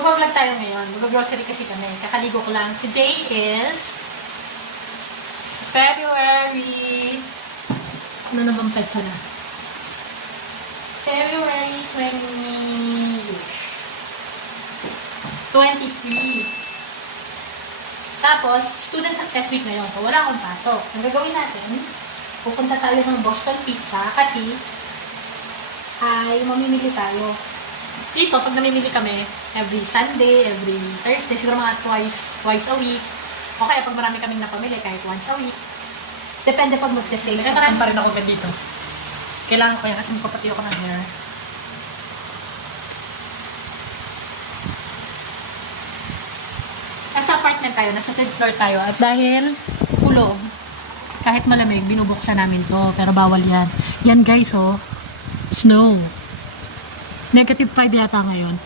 Mag-vlog tayo ngayon. Mag-grocery kasi kami. Kakaligo ko lang. Today is February... Ano na bang petsa na? February 23. Tapos, Student Success Week ngayon. So, wala akong pasok. Ang gagawin natin, pupunta tayo ng Boston Pizza kasi ay mamimili tayo. Dito, pag namimili kami, every Sunday, every Thursday, siguro mga twice a week. O kaya pag marami kaming napamili, kahit once a week. Depende pag magsasale. Kaya marami pa rin ako dito. Kailangan ko yan kasi magpapati ako ng hair. Nasa apartment tayo, nasa 3rd floor tayo. At dahil kulog, kahit malamig, binubuksan namin to. Pero bawal yan. Yan guys, oh. Snow. -5 yata ngayon.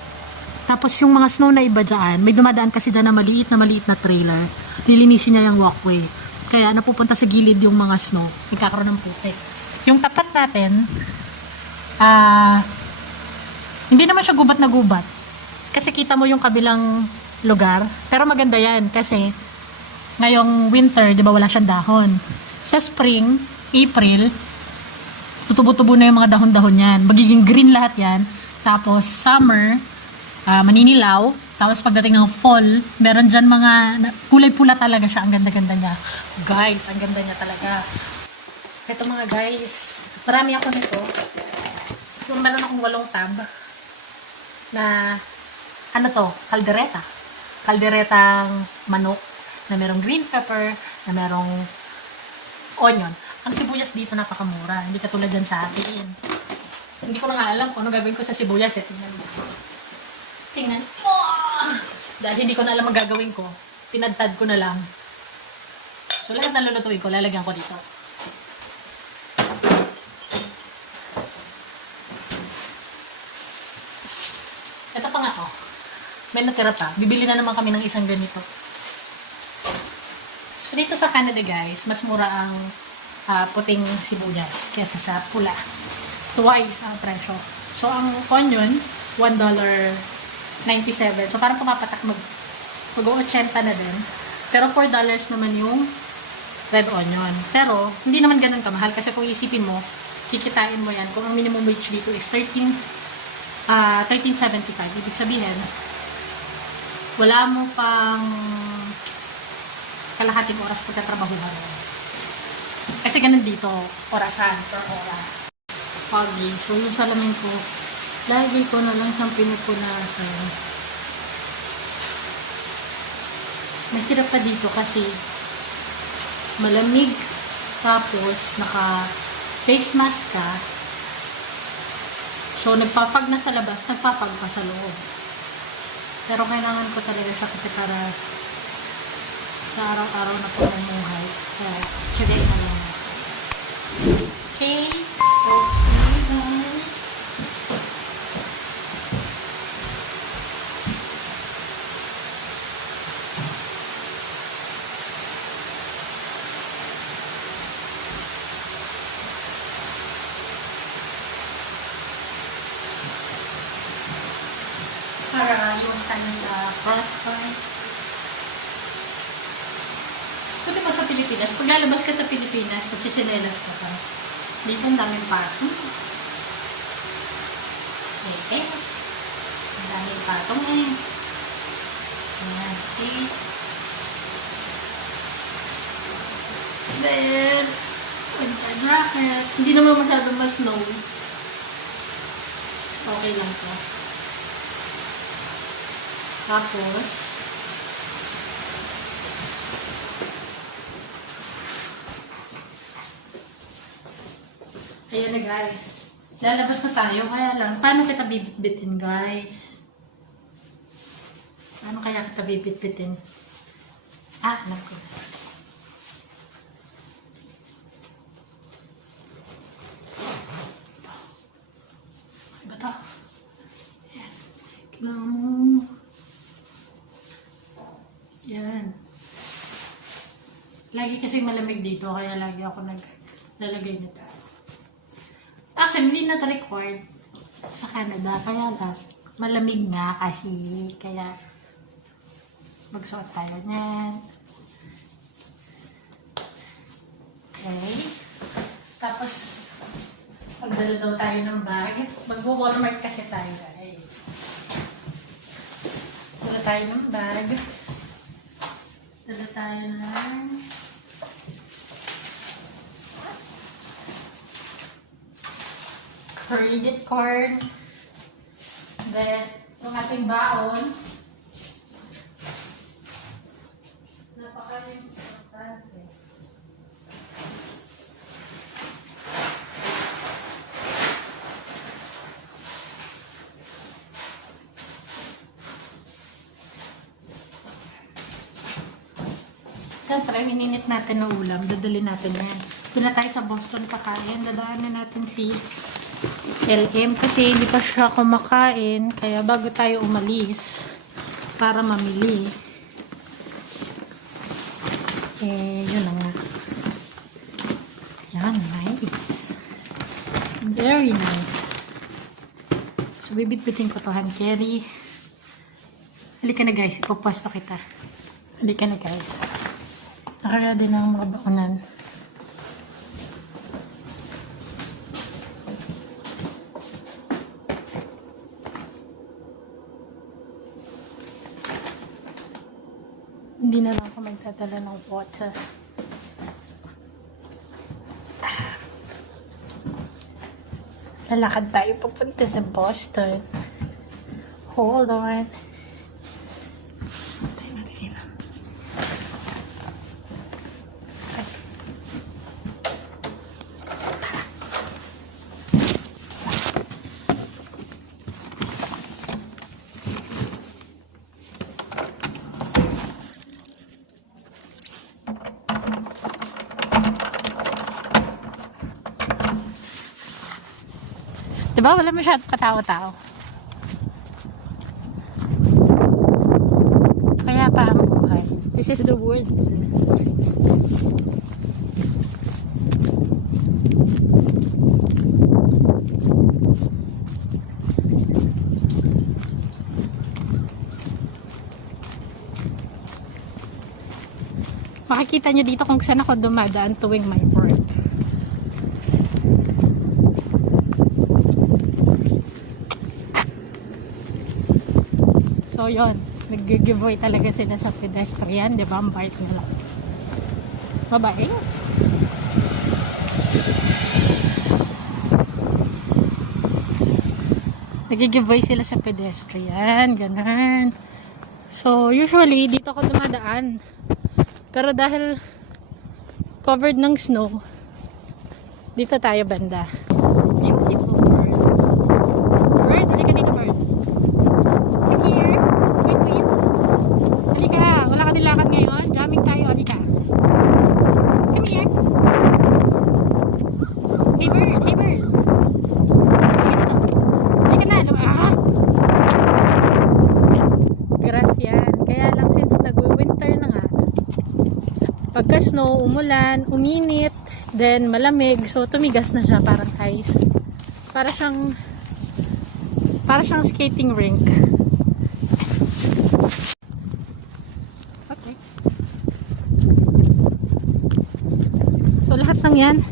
Tapos yung mga snow na iba dyan, may dumadaan kasi dyan na maliit na trailer. Lilinisin niya yung walkway. Kaya napupunta sa gilid yung mga snow. Nagkakaroon ng putik. Yung tapat natin, hindi naman siya gubat na gubat. Kasi kita mo yung kabilang lugar. Pero maganda yan kasi ngayong winter, di ba wala siyang dahon. Sa spring, April, tutubo-tubo na yung mga dahon-dahon yan. Magiging green lahat yan. Tapos summer, maninilaw. Tapos pagdating ng fall, meron dyan mga kulay pula talaga siya. Ang ganda-ganda niya. Guys, ang ganda niya talaga. Ito mga guys, marami ako nito. So, meron akong 8 tab na ano to, kaldereta. Kalderetang manok na merong green pepper, na merong onion. Ang sibuyas dito napakamura. Hindi katulad dyan sa atin. Hindi ko na nga alam kung ano gagawin ko sa sibuyas eh. Tingnan mo! Dahil hindi ko na alam ang gagawin ko, tinadtad ko na lang. So lahat na lulutuin ko, lalagyan ko dito. Ito pa nga oh. May natira pa. Bibili na naman kami ng isang ganito. So dito sa Canada guys, mas mura ang puting sibuyas kaysa sa pula. Twice ang presyo. So, ang onion, $1.97. So, parang pumapatak mag-80 na din. Pero $4 naman yung red onion. Pero, hindi naman ganun kamahal. Kasi kung isipin mo, kikitain mo yan. Kung ang minimum wage dito is $13.75. Ibig sabihin, wala mo pang kalahating oras pagkatrabahuhan mo. Kasi ganun dito, orasan per oras. Pagi. So, yung salamin ko, lagi ko na lang siyang pinupunasan. Mahirap pa dito kasi malamig. Tapos, naka-face mask ka. So, nagpapag na sa labas, nagpapag pa sa loob. Pero kailangan ko talaga siya kasi para sa araw-araw na pamumuhay. Kaya, tsagain na lang. Okay. Para yung stand sa crosspoint. Pwede mo sa Pilipinas. Pag lalabas ka sa Pilipinas, pag chichinelas ka pa, dito ang daming patong. Ang daming patong eh. Ayan, okay. Then, winter jacket. Hindi naman masyadong ma-snow. Okay lang to. Tapos, ayan na guys. Lalabas na tayo. Kaya lang, paano kita bibit-bitin guys? Paano kaya kita bibit-bitin? Alam ko. Ay ba ito? Ayan. Kailangan mo. Yan. Lagi kasi malamig dito, kaya lagi ako naglalagay nito. Actually, hindi na ito required sa Canada, kaya lang. Malamig nga kasi, kaya magsuot tayo niyan. Okay. Tapos, magdala daw tayo ng bag. Mag-Walmart kasi tayo, guys. Dala tayo ng bag. Dala tayo ng credit card. Then, yung ating baon. Napaka-importante. Siyempre, mininit natin na ulam. Dadali natin yan. Doon na tayo sa Boston kakain. Dadaanan natin si LM kasi hindi pa siya kumakain. Kaya bago tayo umalis para mamili. Yun na nga. Yan, nice. Very nice. So, bibit-bitin ko to, hand carry. Halika na guys, ipapwesto kita. Halika na guys. Nakakaya din ang mga bakunan. Hindi na lang ako magdadala ng water. Lalakad tayo papunta sa Boston. Hold on. Tayo natin. Diba? Wala masyadong katao-tao. Kaya pa ang buhay. This is the woods. Makikita nyo dito kung saan ako dumadaan tuwing my work. So, yun. Nag-giveaway talaga sila sa pedestrian. Diba? Ang bait nila. Babae. Nag-giveaway sila sa pedestrian. Ganun. So, usually, dito ako dumadaan. Pero dahil covered ng snow, dito tayo banda. Beautiful bird. Bird, halika dito, bird. Come here. Tweet, tweet. Halika. Wala ka din lakad ngayon. Jamming tayo. Halika. Come here. Hey, bird. Hey, bird. Halika na. Grass yan. Kaya lang since nag-winter na nga, pagka snow, umulan, uminit, then malamig, so tumigas na siya, parang ice. Para siyang skating rink. Okay. So lahat ng yan,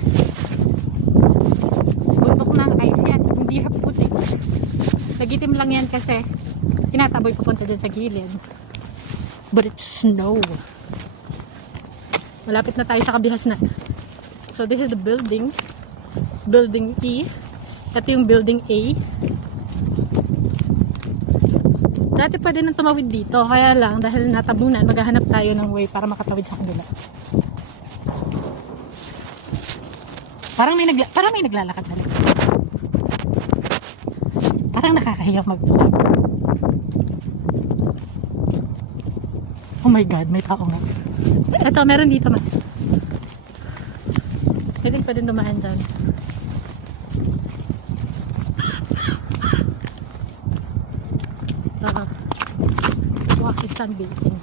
bundok ng ice yan, hindi siya putik. Nagitim lang yan kasi tinataboy papunta dyan sa gilid. But it's snow. Malapit na tayo sa kabihas na. So this is the building. Building E. Ito yung building A. Dati pwede nang tumawid dito. Kaya lang dahil natabunan, maghahanap tayo ng way para makatawid sa kanila. Parang may naglalakad na rin. Parang nakakahiya mag-vlog. Oh my God, may tao nga. Ito, meron dito man. Pwede dumaan dyan. Walk is sunbathing.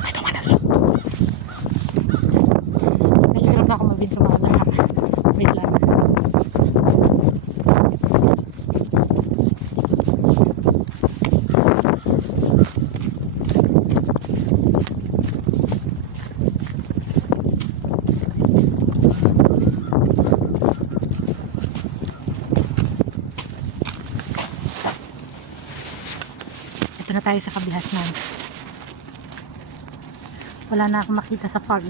Ay, dumaan lang. Nahihirap na ako mag-video mga. Wait lang. Dito na tayo sa Kabihasnan. Wala na akong makita sa fog.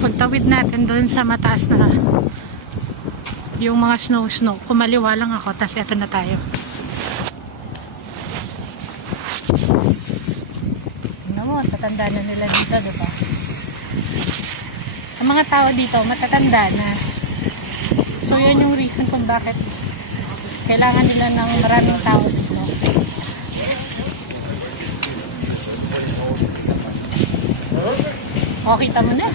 Pagtawid natin doon sa mataas na yung mga snow, kumaliwa lang ako, tas eto na tayo. Tingnan mo, tatanda na nila dito, diba? Ang mga tao dito, matatanda na. So, yan yung reason kung bakit kailangan nila ng maraming tao dito. O, kita mo na.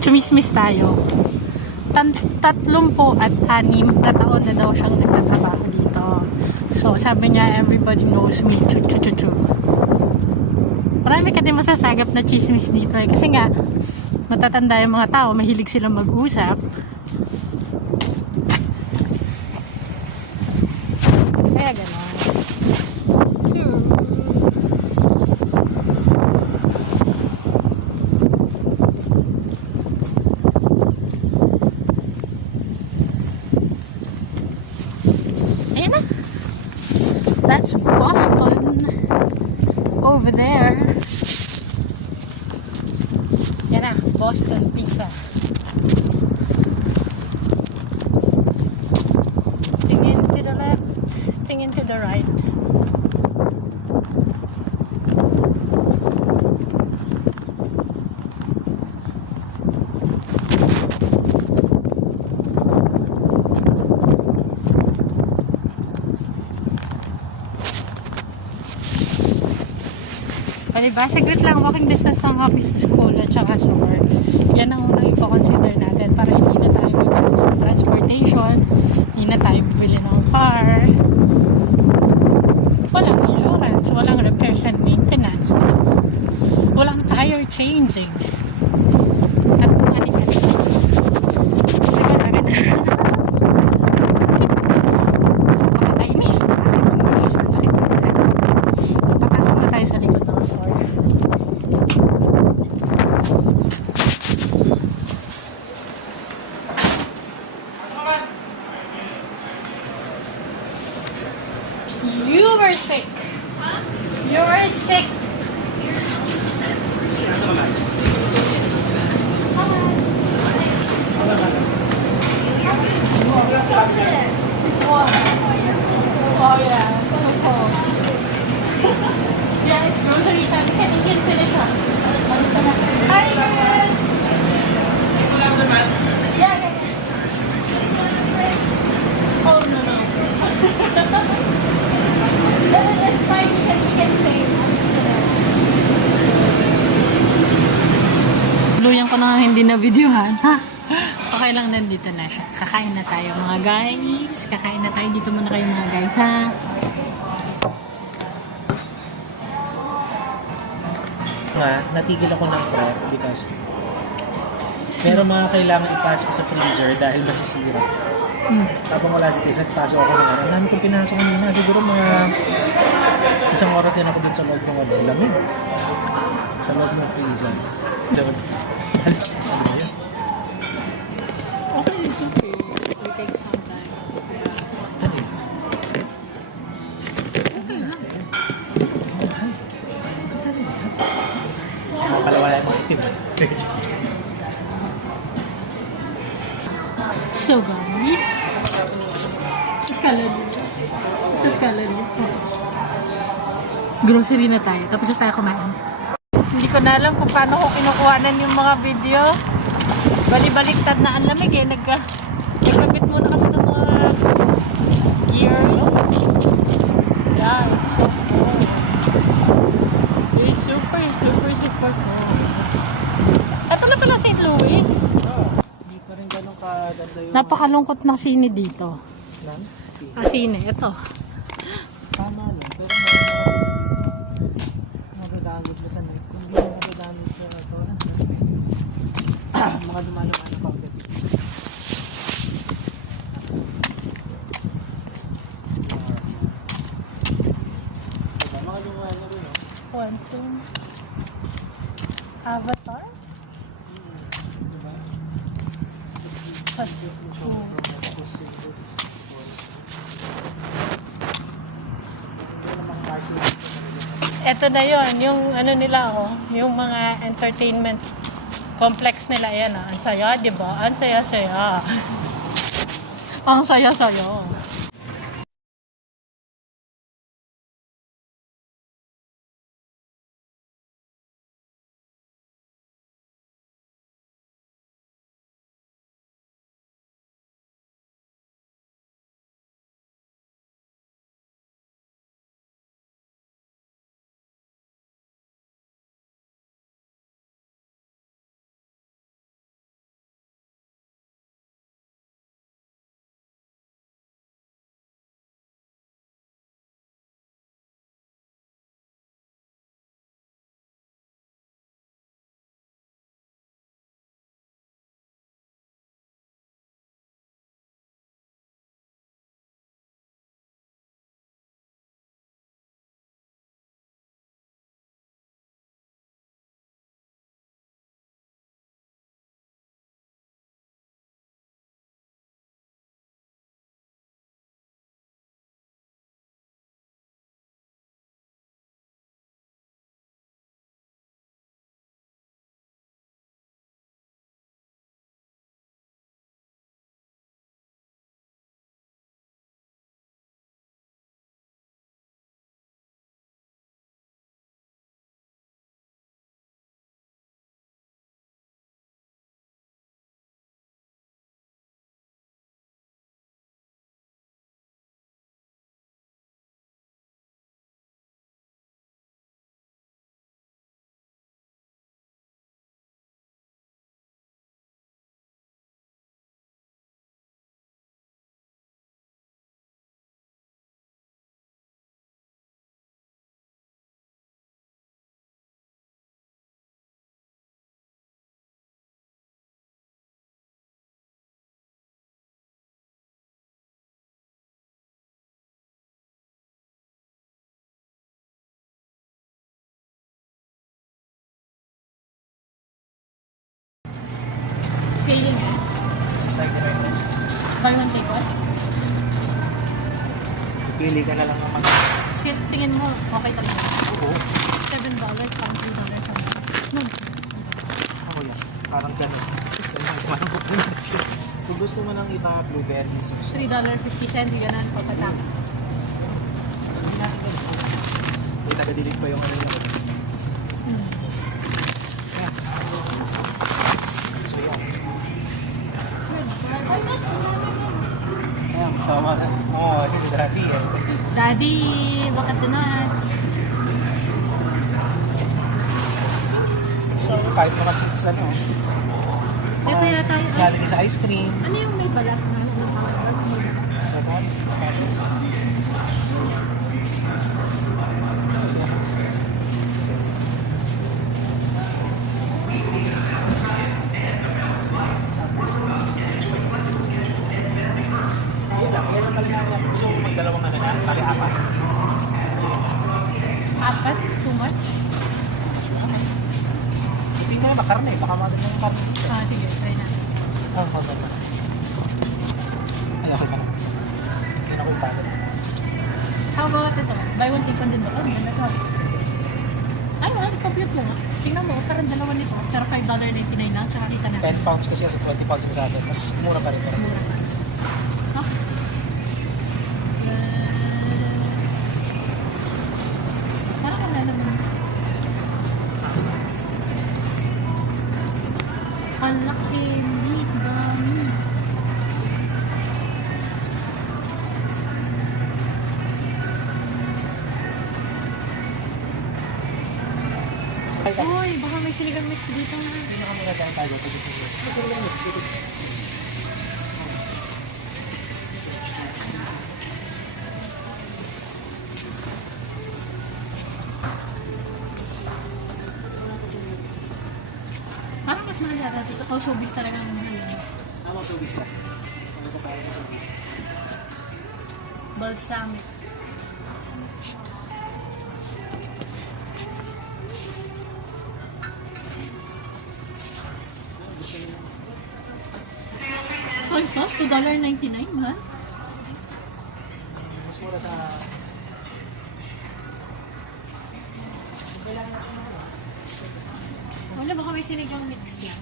Chumismis tayo. 36 na taon na daw siyang nagtatrabaho dito. So, sabi niya, everybody knows me. Chu. Marami ka din masasagap na chismis dito eh. Kasi nga, matatanda yung mga tao, mahilig silang mag-usap. Kaya gano'n. Sure. Ayan na. That's Boston. Over there. Yan na, Boston Pizza. Tingin to the left, tingin to the right. Diba? Saglit lang, walking distance lang kami sa school at saka sa work. Yan ang unang i-consider natin para hindi na tayo mag-access sa transportation, hindi na tayo bibili ng car, walang insurance, walang repairs and maintenance, walang tire changing, at kung ano-ano. Nakakainis. Ang sakit. Papasok na tayo sa likod ng store. You were sick. Huh? You were sick. Chocolate. Oh yeah. Yeah, it's grocery time. You can finish up. Hi guys. Yeah. Oh no. It's fine. We can stay. Luyan ko na hindi na videohan. Ha? Okay lang, nandito na siya. Kakain na tayo mga guys. Kakain na tayo. Dito muna kayo mga guys ha. Nga, natigil ako ng prep because meron mga kailangan ipasok sa freezer dahil masisira. Habang wala si Tess, nagpasok ako ng ano. Ang dami kong pinasok kanina. Siguro mga isang oras din ako dun sa loob ng lamig. Sa loob ng freezer. Doon. Ano ba yun? Okay, it's okay. We take some time. Ano yun? Palawala mo. So guys, sa Scalary. Grocery na tayo. Tapos na tayo kumain. Hindi ko na alam kung paano ko kinukuhanan yung mga video. Bali-baliktad na ang lamig eh. Nagkabit muna kami ng mga gears. Yeah, it's so cool. It's super cool. Ito na pala St. Louis. Hindi pa rin ganun kaganda yung... Napakalungkot ng sine dito. Nan? Sine, ito. Tama lang. Pero meron na kasi magagamit na sa net. Kung hindi mo magagamit sa ito, mga dumaan-dumaan na pang gabi. Mga dumaan na rin, oh. 1, 2, Avatar? Diba? Fast food. Ito na yon yung ano nila oh, yung mga entertainment complex nila yan ah. Ang saya, di ba? Ang saya-saya. Ang saya-saya. Sale. Buy one take one? Pili ka na lang ng mga. Sir, tingin mo, okay talaga. Oo. $7, pang $3 ang no. Ako yan. Parang gano'n. Kung gusto mo ng iba, blueberry, sauce. $3.50, ganun, pagkatap. Hindi natin ganito. May taga-delete pa yung ano nila. Ayan. So yan. Ayan, kasama na. Oo, si Daddy. Daddy, bakat the nuts. So, kahit mga seats ano. Ito yata, Galing sa ice cream. ano yung may balat na ano Tapos, tapos. Yan lang lang. Gusto mo magdalawang ano na, kali apat. Apat? Too much? Hindi ka na makarne, baka maganda yung karne. Ah, sige, try natin. Hold on. Ay, okay ka na. Hindi na ko ipagod. How about ito? Buy one take one din ba? Oh, ganda to. Ay, mahal, compute mo nga. Tingnan mo, parang dalawa nito. Pero $5.99 na, tsaka kita na. 10 pounds kasi sa 20 pounds sa atin. Mas mura pa rin. Pero Mura pa. Huh? Yes. Parang wala naman. Ang laki, miss, dami. Uy, baka may siligang mix dito na. hindi na kami nadaan tayo. Kasi lang dito. Parang mas mahal yata ito. Oh, showbiz talaga ang mahal. Tama sa visa. Ano ko tayo sa visa? Balsamic. soy sauce, $2.99, mahal. Mas mura sa... Wala, baka may sinigang mix yan.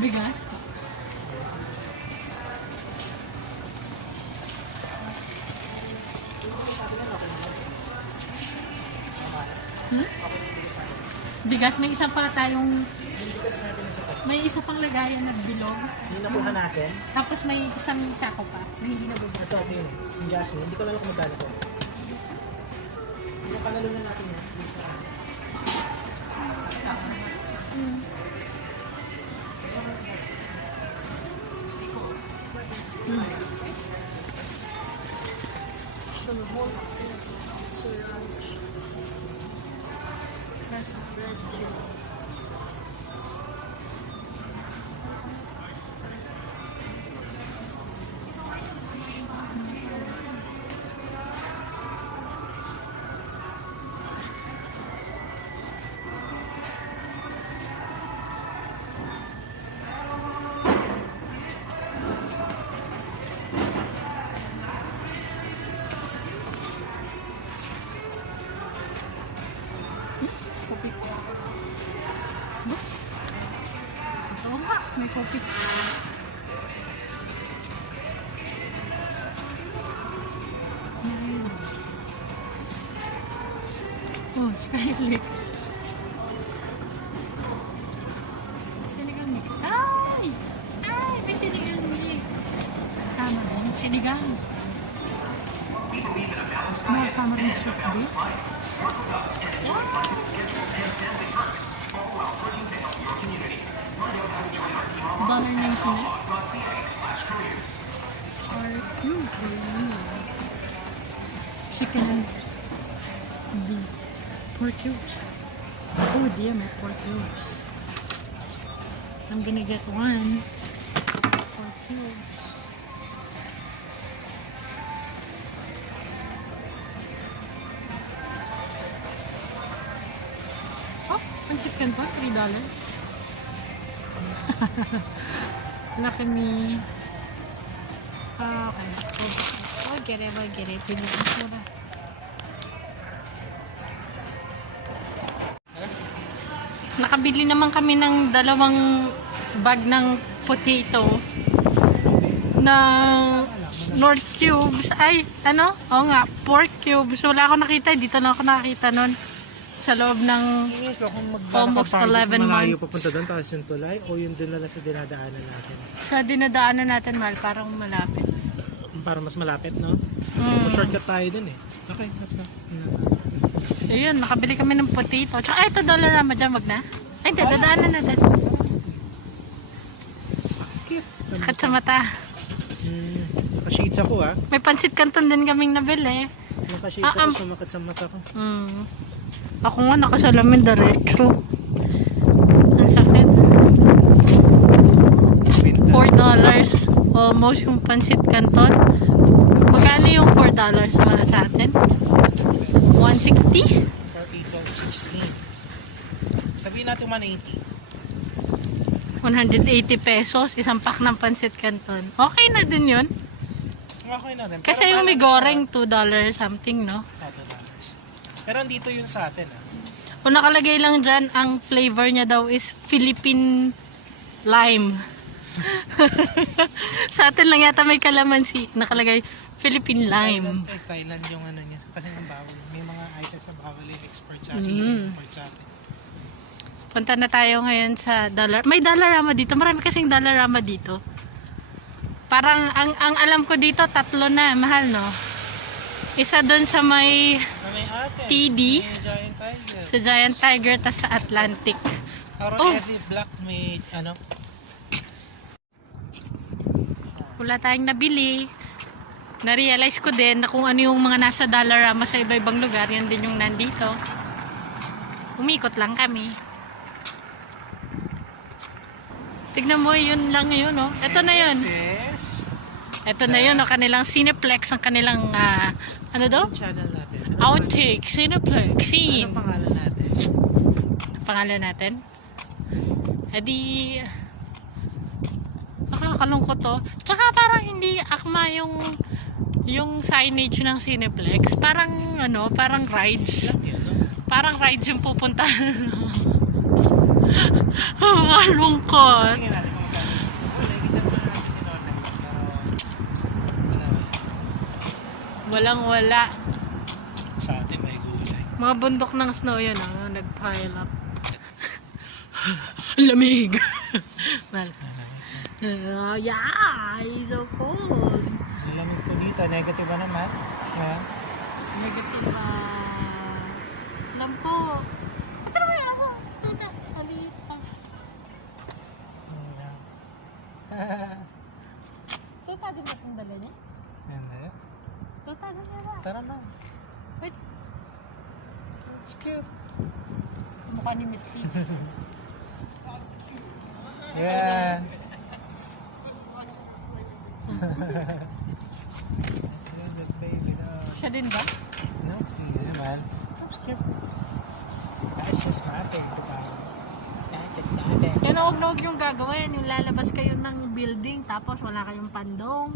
Bigas? Bigas, may isa pa tayong, Bigas natin sa ito. may isa pang lagayan na bilog. Yung nakuha natin, Tapos may isang sako pa na hindi nabubot. at sa atin, yung jasmine, hindi ko alam kung magkano ko. Yung panalo na natin yan. Dito sa akin. Kopi. Oo nga, may kopi. Oh, Skyflix. Sinigang mix. Ay! Ay, may sinigang mix. Tama din, sinigang. No, tama rin soup base. $1.99. Chicken and beef. Pork cubes. Oh dear, my pork cubes. I'm gonna get one. Pork cubes. Oh, pancit canton, $3. Laki ni... okay. Oh, get it. Sige, mura. Nakabili naman kami ng 2 bag ng potato ng North Cubes. Ay, ano? Oo nga, pork cubes. Wala ako nakita. Dito na ako nakakita nun. Sa loob ng Yes, kung almost 11 malayo months. papunta doon, tapos yung tulay, o yun doon na lang sa dinadaanan natin. Sa dinadaanan natin, mahal, parang malapit. Para mas malapit, no? Shortcut tayo dun eh. Okay, let's go. Ayun, nakabili kami ng potato. Tsaka ito, Dollarama dyan, wag na. Ay, hindi, dadaanan natin. Sakit. Sakat sa mata. Naka-shades ako ah. May pansit canton din kaming nabili. Naka-shades ako, sumakit sa mata ko. Ako nga, nakasalamin diretso. Ang sakit. $4. Almost yung pansit canton. Magkano yung $4 naman sa atin? 160? For 8 of 16. Sabihin natin 180. 180 pesos, isang pack ng pansit canton. Okay na din yun. Okay na rin. Kasi yung may goreng, $2 something, no? $2. Pero andito yun sa atin ah. Kung nakalagay lang dyan, ang flavor niya daw is Philippine lime. Sa atin lang yata may kalamansi. Nakalagay Philippine lime. Thailand yung ano niya. Kasi ang bawal. May mga items sa bawal yung export sa atin. Import sa atin. Punta na tayo ngayon sa Dollar. May Dollarama dito. Marami kasing Dollarama dito. Parang ang alam ko dito 3 na. Mahal, no? Isa doon sa may TD. Giant Tiger. Sa Giant Tiger, tas sa Atlantic. Heavy black may ano. Wala tayong nabili. Na-realize ko din na kung ano yung mga nasa Dollarama sa iba-ibang lugar, yan din yung nandito. Umikot lang kami. Tignan mo, yun lang yun, no? Ito na yun. Yes. Ito na yun, no? Kanilang Cineplex, ang kanilang, ano daw? Channel natin. Outtake, Cineplex, scene. Ano pangalan natin? Pangalan natin? Edi, nakakalungkot to. Tsaka parang hindi akma yung signage ng Cineplex. Parang ano, parang rides. Parang rides yung pupuntahan. Malungkot. Tingnan natin mga guys. Nakikita naman natin din online. Pero, Walang wala. sa atin may gulay. Mga bundok ng snow yun, nag-pile up. Ang lamig. Well, yeah, it's so cold. Ang lamig po dito. Negative ba naman? Ha? Negative alam ko. Pero may ako. Maliit pa. Tutagin mo itong dala niya? Hindi. Tutagin niya ba? Tara na. Wait, It's cute. mukha ni Mitzi. Yeah. It's baby dog. Siya din ba? No, hindi naman. It's cute. That's just my thing to buy. Yan huwag na huwag yung gagawin. Yung lalabas kayo ng building tapos wala kayong pandong.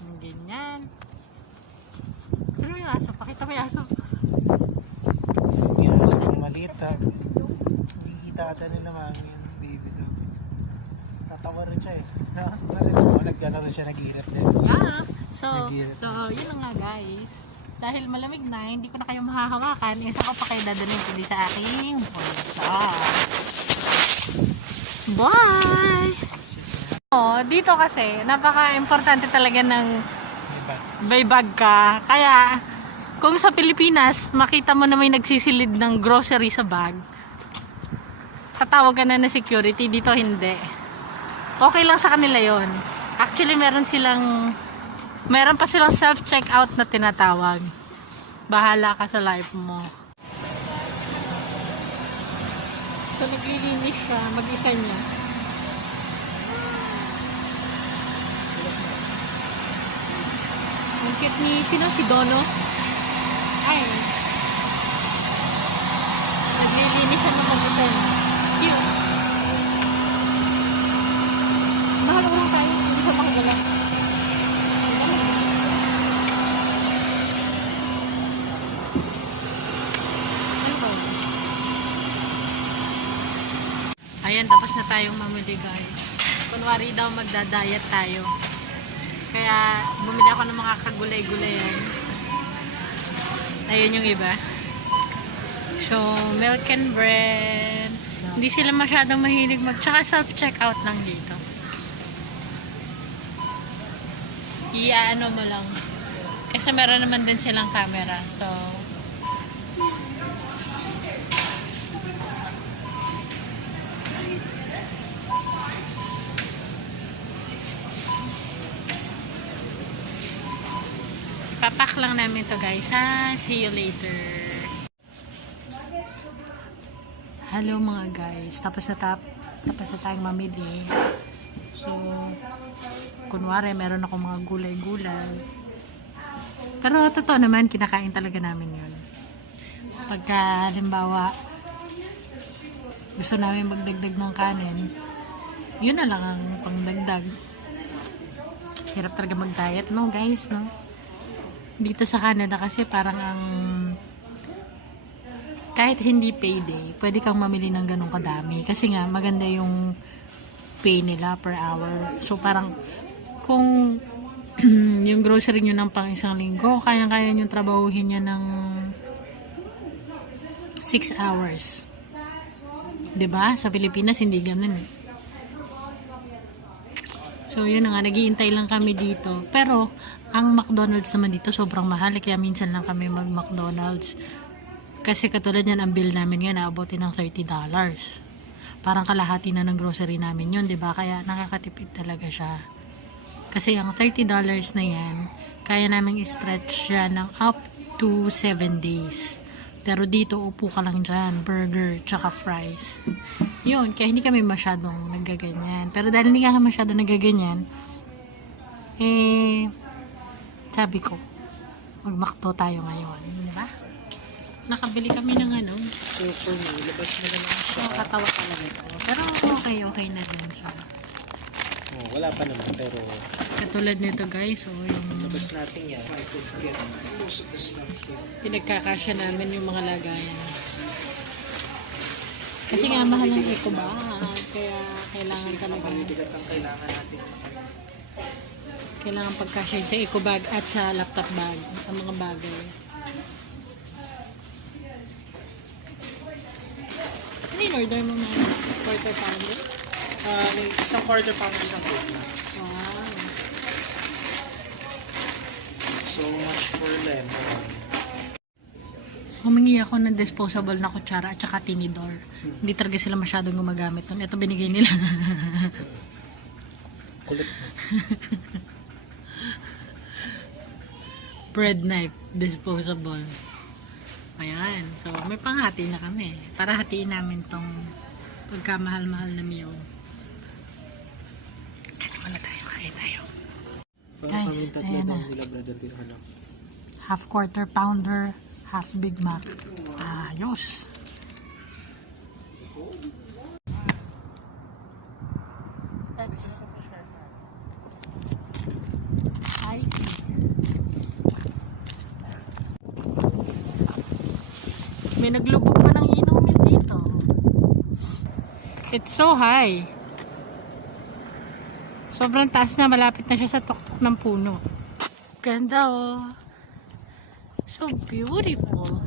Yung ganyan. Ano yung aso? Pakita mo yung aso. Yung aso kong maliit ha. Nakikita ka nila mami yung baby dog. Tatawa rin siya eh. Narinig mo, naggano rin siya, nag-iirap din. Yeah. So Nag-iirap yun na nga guys. Dahil malamig na, hindi ko na kayo mahahawakan. Isa ko pa kayo dadalhin ko sa aking bulsa. Bye! Oh, dito kasi, napaka-importante talaga ng Diba? may bag ka. Kaya, kung sa Pilipinas, makita mo na may nagsisilid ng grocery sa bag, tatawag ka na na security. Dito hindi. Okay lang sa kanila yon. Actually, meron pa silang self-checkout na tinatawag. Bahala ka sa life mo. So, naglilinis siya. Mag-isa niya. Ang cute ni, si Dono? Ay. Naglilinis siya ng mag-isa niya. Cute. Mahal urong tayo. Hindi siya makagala. Ayan, tapos na tayong mamili guys. Kunwari daw magda-diet tayo. Kaya bumili ako ng mga kagulay-gulay yan. Ayun yung iba. So, milk and bread. Hindi sila masyadong mahilig tsaka self-checkout lang dito. Iaano mo lang. Kasi meron naman din silang camera. So, papak lang namin to guys ha. See you later. Hello mga guys. Tapos na tayong mamili. So, kunwari meron ako mga gulay-gulay. Pero totoo naman, kinakain talaga namin yun. Pagka, halimbawa, gusto namin magdagdag ng kanin, yun na lang ang pangdagdag. Hirap talaga mag-diet, no guys, no? Dito sa Canada kasi parang kahit hindi payday, pwede kang mamili ng ganong kadami. Kasi nga, maganda yung pay nila per hour. So parang, kung yung grocery nyo ng pang isang linggo, kaya-kaya nyo trabahuhin niya ng 6 hours. 'Di ba? Sa Pilipinas, hindi ganun eh. So, yun na nga, naghihintay lang kami dito. Pero, ang McDonald's naman dito sobrang mahal. Kaya minsan lang kami mag-McDonald's. Kasi katulad yan, ang bill namin nga naabotin ng $30. Parang kalahati na ng grocery namin yun, 'di ba? Kaya nakakatipid talaga siya. Kasi ang $30 na yan, kaya namin i-stretch yan ng up to 7 days. Pero dito, upo ka lang dyan, burger, tsaka fries. Yun, kaya hindi kami masyadong nagaganyan. Pero dahil hindi kami masyadong nagaganyan, sabi ko, mag-McDo tayo ngayon, di ba? nakabili kami ng ano. So for me, labas mo na lang siya. Nakakatawa talaga ito. Pero okay na din siya. Oh, wala pa naman, pero Katulad nito guys, so yung labas natin yan. I could get most of the stuff here. pinagkakasya namin yung mga lagayan. Kasi nga mahal ng eco bag, kaya kailangan talaga Mabibigat ang kailangan natin. kailangan pagkasya sa eco bag at sa laptop bag, ang mga bagay. Ano yung order mo man? Quarter pounder? Isang quarter pound, isang plate na. Wow. So much for lemon. Humingi ako ng disposable na kutsara at saka tinidor. Hindi talaga sila masyadong gumagamit nun. Ito binigay nila. Kulit. Bread knife, disposable. Ayan. So, may panghati na kami. Para hatiin namin tong pagkamahal-mahal na meal. Kain tayo. Parang Guys, kami tatlo ayan daw na. nila brad at yung ano. Half quarter pounder, half Big Mac. Ayos. That's spicy. May naglubog pa ng inumin dito. It's so high. Sobrang taas na, malapit na siya sa tuktok ng puno. Ganda oh. So beautiful.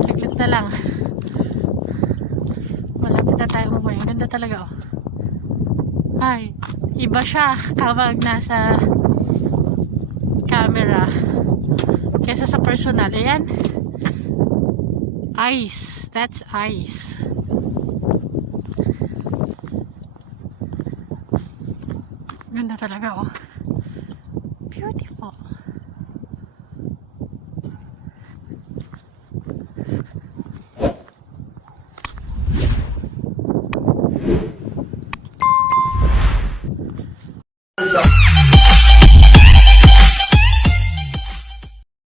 Saglit na lang. Malapit na tayo umuwi. Ang ganda talaga oh. Ay, iba siya kapag nasa camera kesa sa personal. Ayan. Ice. That's ice. Ganda talaga oh. Beautiful.